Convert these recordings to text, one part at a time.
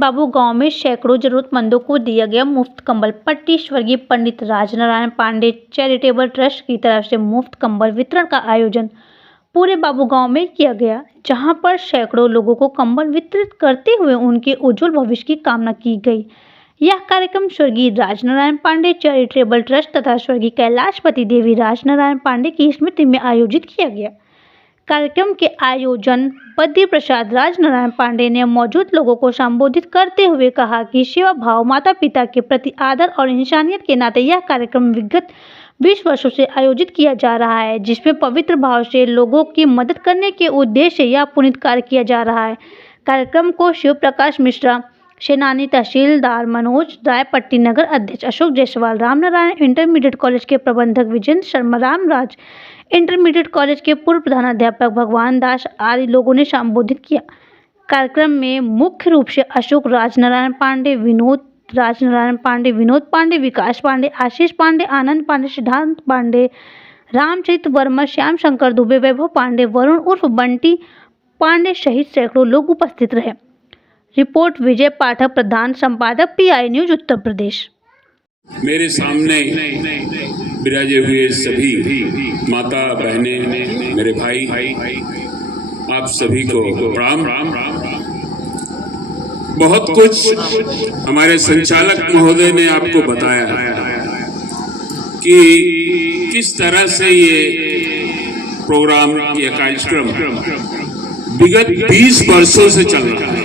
बाबू गांव में सैकड़ों जरूरतमंदों को दिया गया मुफ्त कंबल पट्टी। स्वर्गीय पंडित राजनारायण पांडे चैरिटेबल ट्रस्ट की तरफ से मुफ्त कंबल वितरण का आयोजन पूरे बाबू गांव में किया गया, जहां पर सैकड़ों लोगों को कंबल वितरित करते हुए उनके उज्जवल भविष्य की कामना की गई। यह कार्यक्रम स्वर्गीय राजनारायण पांडे चैरिटेबल ट्रस्ट तथा स्वर्गीय कैलाशपति देवी राजनारायण पांडे की स्मृति में आयोजित किया गया। कार्यक्रम के आयोजन बद्री प्रसाद राजनारायण पांडे ने मौजूद लोगों को संबोधित करते हुए कहा कि सेवा भाव, माता पिता के प्रति आदर और इंसानियत के नाते यह कार्यक्रम विगत 20 वर्षों से आयोजित किया जा रहा है, जिसमें पवित्र भाव से लोगों की मदद करने के उद्देश्य से यह पुनीत कार्य किया जा रहा है। कार्यक्रम को शिव प्रकाश मिश्रा, सेनानी तहसीलदार मनोज राय, पट्टी नगर अध्यक्ष अशोक जायसवाल, रामनारायण इंटरमीडिएट कॉलेज के प्रबंधक विजेंद्र शर्मा, रामराज इंटरमीडिएट कॉलेज के पूर्व प्रधानाध्यापक भगवान दास आदि लोगों ने संबोधित किया। कार्यक्रम में मुख्य रूप से अशोक राजनारायण पांडे, विनोद राजनारायण पांडे, विनोद पांडे, विकास पांडे, आशीष पांडे, आनंद पांडे, सिद्धांत पांडे, रामचरित वर्मा, श्याम शंकर दुबे, वैभव पांडे, वरुण उर्फ बंटी पांडे सहित सैकड़ों लोग उपस्थित रहे। रिपोर्ट विजय पाठक, प्रधान संपादक PI न्यूज उत्तर प्रदेश। मेरे सामने विराजे हुए सभी माता बहनें, मेरे भाई, आप सभी को प्रणाम। बहुत कुछ हमारे संचालक महोदय ने आपको बताया कि किस तरह से ये प्रोग्राम, ये कार्यक्रम विगत 20 वर्षों से चल रहा है।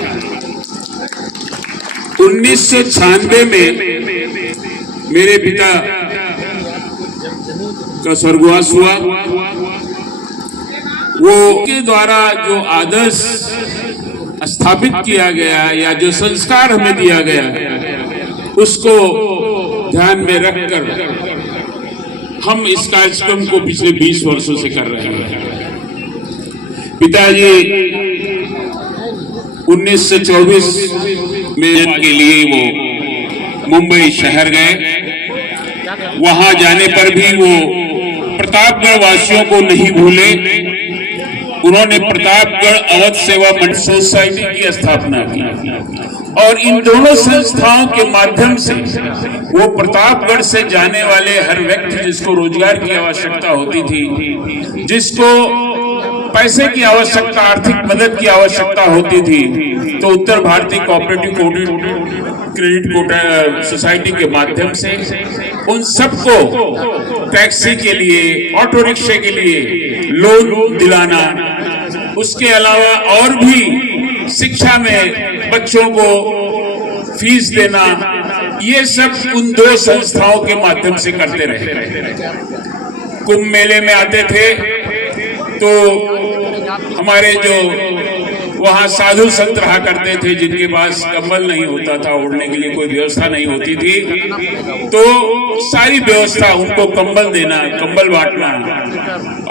1996 में मेरे पिता का स्वर्गवास हुआ। वो के द्वारा जो आदर्श स्थापित किया गया या जो संस्कार हमें दिया गया, उसको ध्यान में रखकर हम इस कार्यक्रम को पिछले 20 वर्षों से कर रहे हैं। पिताजी 1924 में के लिए वो मुंबई शहर गए। वहां जाने पर भी वो प्रतापगढ़ वासियों को नहीं भूले। उन्होंने प्रतापगढ़ अवध सेवा मंडल सोसाइटी की स्थापना की और इन दोनों संस्थाओं के माध्यम से वो प्रतापगढ़ से जाने वाले हर व्यक्ति जिसको रोजगार की आवश्यकता होती थी, जिसको पैसे की आवश्यकता, आर्थिक मदद की आवश्यकता होती थी, तो उत्तर भारतीय कोऑपरेटिव क्रेडिट कोटा सोसाइटी के माध्यम से उन सबको टैक्सी के लिए, ऑटो रिक्शे के लिए लोन दिलाना, उसके अलावा और भी शिक्षा में बच्चों को फीस देना, ये सब उन दो संस्थाओं के माध्यम से करते रहे। कुंभ मेले में आते थे तो हमारे जो वहां साधु संत रहा करते थे, जिनके पास कंबल नहीं होता था, ओढ़ने के लिए कोई व्यवस्था नहीं होती थी, तो सारी व्यवस्था उनको कंबल देना, कंबल बांटना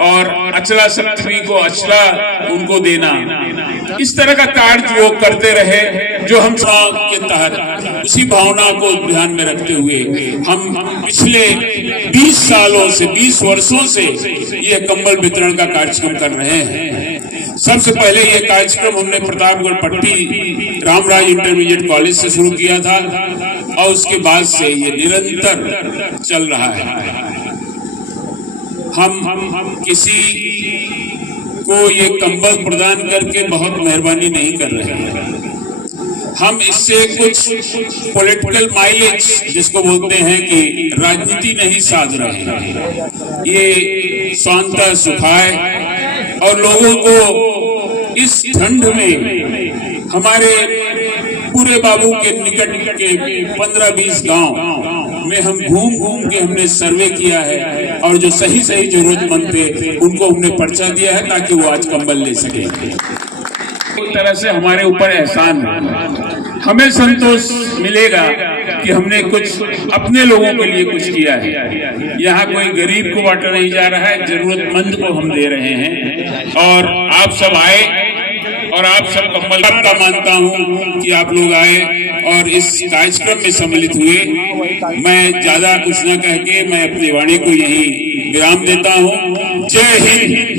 और अचला सप्तमी को अचला उनको देना, इस तरह का कार्य वो करते रहे। जो हम के तहत उसी भावना को ध्यान में रखते हुए हम पिछले 20 सालों से, 20 वर्षों से ये कंबल वितरण का कार्यक्रम कर रहे हैं। सबसे पहले ये कार्यक्रम हमने प्रतापगढ़ पट्टी रामराज इंटरमीडिएट कॉलेज से शुरू किया था और उसके बाद से ये निरंतर चल रहा है। हम किसी को ये कंबल प्रदान करके बहुत मेहरबानी नहीं कर रहे हैं। हम इससे कुछ पॉलिटिकल माइलेज जिसको बोलते हैं कि राजनीति नहीं साध रहे हैं। ये शांता सुखाए और लोगों को इस ठंड में हमारे पूरे बाबू के निकट के 15-20 गांव में हम घूम के हमने सर्वे किया है और जो सही जरूरतमंद थे उनको हमने पर्चा दिया है ताकि वो आज कंबल ले सके। एक तरह से हमारे ऊपर एहसान है, हमें संतोष मिलेगा कि हमने कुछ अपने लोगों के लिए कुछ किया है। यहाँ कोई गरीब को बांटा नहीं जा रहा है, जरूरतमंद को हम दे रहे हैं। और आप सब आए और आप सब कंबल का मानता हूँ कि आप लोग आए और इस कार्यक्रम में सम्मिलित हुए। मैं ज्यादा कुछ न कह के मैं अपनी वाणी को यही विराम देता हूँ। जय हिंद।